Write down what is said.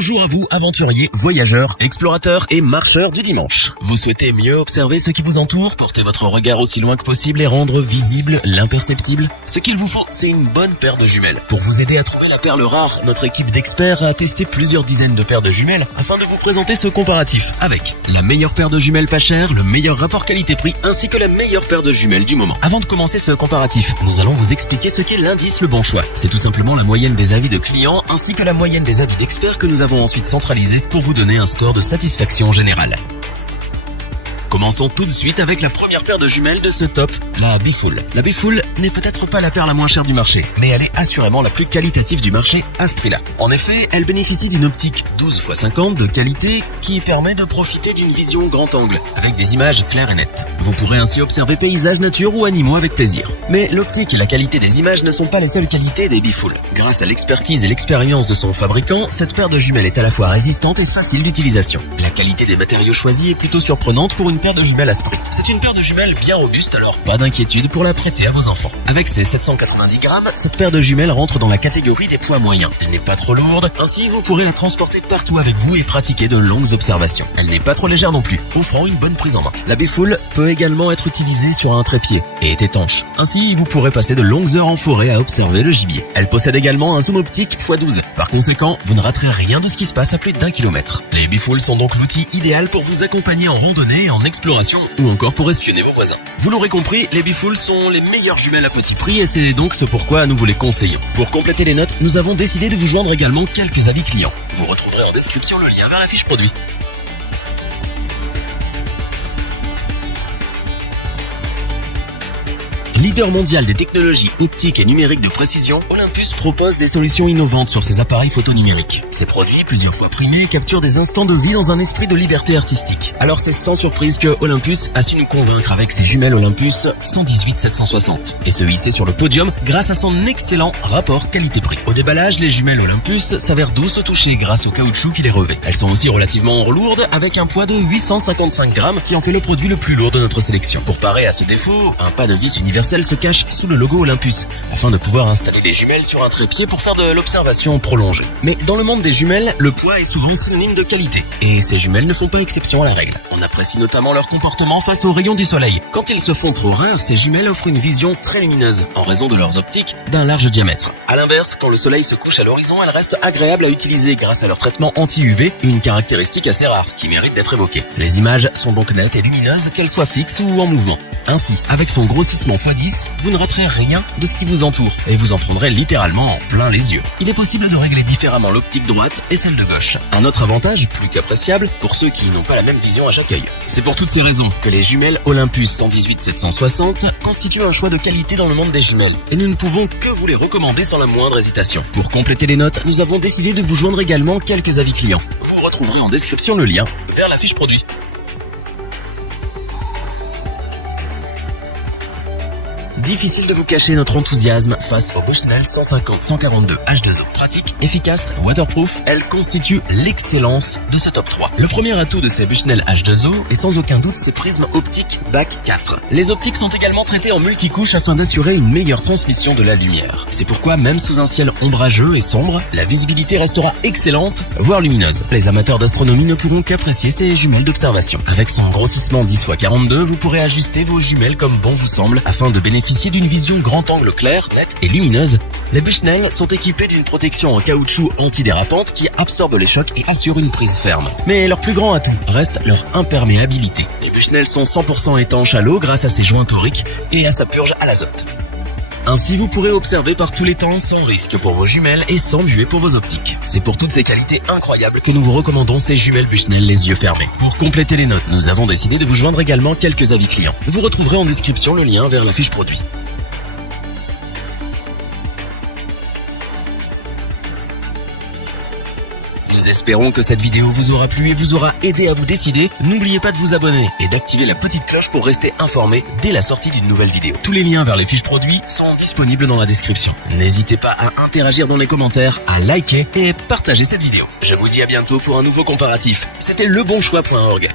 Bonjour à vous, aventuriers, voyageurs, explorateurs et marcheurs du dimanche. Vous souhaitez mieux observer ce qui vous entoure, porter votre regard aussi loin que possible et rendre visible l'imperceptible? Ce qu'il vous faut, c'est une bonne paire de jumelles. Pour vous aider à trouver la perle rare, notre équipe d'experts a testé plusieurs dizaines de paires de jumelles afin de vous présenter ce comparatif avec la meilleure paire de jumelles pas chère, le meilleur rapport qualité-prix ainsi que la meilleure paire de jumelles du moment. Avant de commencer ce comparatif, nous allons vous expliquer ce qu'est l'indice Le Bon Choix. C'est tout simplement la moyenne des avis de clients ainsi que la moyenne des avis d'experts que nous avons ensuite centralisé pour vous donner un score de satisfaction générale. Commençons tout de suite avec la première paire de jumelles de ce top, la Bifool. La Bifool n'est peut-être pas la paire la moins chère du marché, mais elle est assurément la plus qualitative du marché à ce prix-là. En effet, elle bénéficie d'une optique 12x50 de qualité qui permet de profiter d'une vision grand angle, avec des images claires et nettes. Vous pourrez ainsi observer paysages, nature ou animaux avec plaisir. Mais l'optique et la qualité des images ne sont pas les seules qualités des Bifool. Grâce à l'expertise et l'expérience de son fabricant, cette paire de jumelles est à la fois résistante et facile d'utilisation. La qualité des matériaux choisis est plutôt surprenante pour une paire de jumelles à ce prix. C'est une paire de jumelles bien robuste, alors pas d'inquiétude pour la prêter à vos enfants. Avec ses 790 grammes, cette paire de jumelles rentre dans la catégorie des poids moyens. Elle n'est pas trop lourde, ainsi vous pourrez la transporter partout avec vous et pratiquer de longues observations. Elle n'est pas trop légère non plus, offrant une bonne prise en main. La Bifool peut également être utilisée sur un trépied et est étanche. Ainsi, vous pourrez passer de longues heures en forêt à observer le gibier. Elle possède également un zoom optique x12. Par conséquent, vous ne raterez rien de ce qui se passe à plus d'1 kilomètre. Les Bifool sont donc l'outil idéal pour vous accompagner en randonnée, en exploration ou encore pour espionner vos voisins. Vous l'aurez compris, les Bifool sont les meilleures jumelles à petit prix et c'est donc ce pourquoi nous vous les conseillons. Pour compléter les notes, nous avons décidé de vous joindre également quelques avis clients. Vous retrouverez en description le lien vers la fiche produit. Leader mondial des technologies optiques et numériques de précision, Olympus propose des solutions innovantes sur ses appareils photo numériques. Ces produits, plusieurs fois primés, capturent des instants de vie dans un esprit de liberté artistique. Alors c'est sans surprise que Olympus a su nous convaincre avec ses jumelles Olympus 118-760 et se hisser sur le podium grâce à son excellent rapport qualité-prix. Au déballage, les jumelles Olympus s'avèrent douces au toucher grâce au caoutchouc qui les revêt. Elles sont aussi relativement lourdes avec un poids de 855 grammes qui en fait le produit le plus lourd de notre sélection. Pour parer à ce défaut, un pas de vis universel se cache sous le logo Olympus, afin de pouvoir installer des jumelles sur un trépied pour faire de l'observation prolongée. Mais dans le monde des jumelles, le poids est souvent synonyme de qualité, et ces jumelles ne font pas exception à la règle. On apprécie notamment leur comportement face aux rayons du soleil. Quand ils se font trop rares, ces jumelles offrent une vision très lumineuse, en raison de leurs optiques d'un large diamètre. À l'inverse, quand le soleil se couche à l'horizon, elles restent agréables à utiliser grâce à leur traitement anti-UV, une caractéristique assez rare, qui mérite d'être évoquée. Les images sont donc nettes et lumineuses, qu'elles soient fixes ou en mouvement. Ainsi, avec son grossissement x10, vous ne raterez rien de ce qui vous entoure et vous en prendrez littéralement en plein les yeux. Il est possible de régler différemment l'optique droite et celle de gauche. Un autre avantage, plus qu'appréciable, pour ceux qui n'ont pas la même vision à chaque œil. C'est pour toutes ces raisons que les jumelles Olympus 118-760 constituent un choix de qualité dans le monde des jumelles et nous ne pouvons que vous les recommander sans la moindre hésitation. Pour compléter les notes, nous avons décidé de vous joindre également quelques avis clients. Vous retrouverez en description le lien vers la fiche produit. Difficile de vous cacher notre enthousiasme face au Bushnell 150-142 H2O. Pratique, efficace, waterproof, elle constitue l'excellence de ce top 3. Le premier atout de ces Bushnell H2O est sans aucun doute ses prismes optiques BAC 4. Les optiques sont également traitées en multicouches afin d'assurer une meilleure transmission de la lumière. C'est pourquoi même sous un ciel ombrageux et sombre, la visibilité restera excellente, voire lumineuse. Les amateurs d'astronomie ne pourront qu'apprécier ces jumelles d'observation. Avec son grossissement 10x42, vous pourrez ajuster vos jumelles comme bon vous semble afin de bénéficier d'une vision grand angle claire, nette et lumineuse. Les Bushnell sont équipés d'une protection en caoutchouc antidérapante qui absorbe les chocs et assure une prise ferme. Mais leur plus grand atout reste leur imperméabilité. Les Bushnell sont 100% étanches à l'eau grâce à ses joints toriques et à sa purge à l'azote. Ainsi, vous pourrez observer par tous les temps sans risque pour vos jumelles et sans buée pour vos optiques. C'est pour toutes ces qualités incroyables que nous vous recommandons ces jumelles Bushnell les yeux fermés. Pour compléter les notes, nous avons décidé de vous joindre également quelques avis clients. Vous retrouverez en description le lien vers la fiche produit. Nous espérons que cette vidéo vous aura plu et vous aura aidé à vous décider. N'oubliez pas de vous abonner et d'activer la petite cloche pour rester informé dès la sortie d'une nouvelle vidéo. Tous les liens vers les fiches produits sont disponibles dans la description. N'hésitez pas à interagir dans les commentaires, à liker et partager cette vidéo. Je vous dis à bientôt pour un nouveau comparatif. C'était lebonchoix.org.